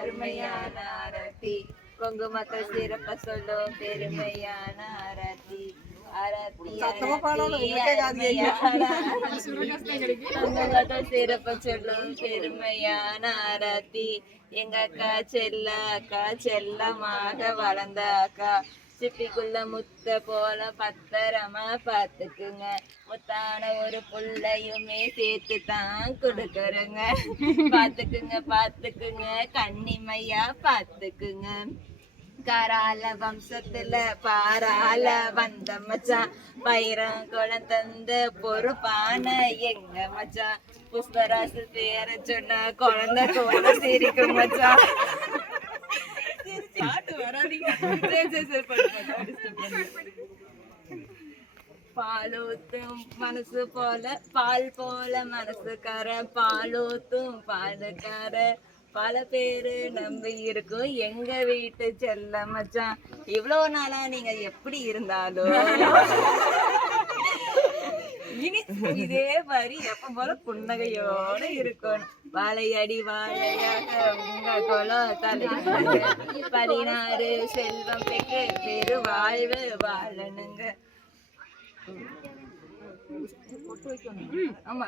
அருமையான ஆரத்தி குங்குமத்தை சிறப்ப சொல்லும் பெருமையான ஆரத்தி ஆரத்தி குங்குமத்தை சிறப்ப சொல்லும் பெருமையான ஆரத்தி எங்க அக்கா செல்லமாக வளர்ந்த அக்கா சிப்பிக்குள்ள முத்த போல பத்திரமா பாத்துக்குங்க முத்தான ஒரு புள்ளையுமே சேர்த்து தான் கொடுக்கறங்க பாத்துக்குங்க கன்னிமையா பாத்துக்குங்க கரால வம்சத்துல பாரால வந்த மச்சான் பயிரம் குளம் தந்த பொறுப்பான எங்க மச்சான் புஷ்பராசு பேர சொன்ன குழந்தை கூட சிரிக்கும் மச்சான் பாலூத்தும் மனசு போல பால் போல மனசுக்கார பாலூத்தும் பாலுக்கார பல பேரு நம்பி இருக்கும் எங்க வீட்டு செல்ல மச்சான் இவ்வளவு நாளா நீங்க எப்படி இருந்தாலும் இனி இதே மாதிரி எப்ப போல புன்னகையோட இருக்கணும் வாழையடி வாழையாக உங்க குலம் தலை 16 செல்வம் பெற்று பெரு வாழ்வு வாழணுங்க ஆமா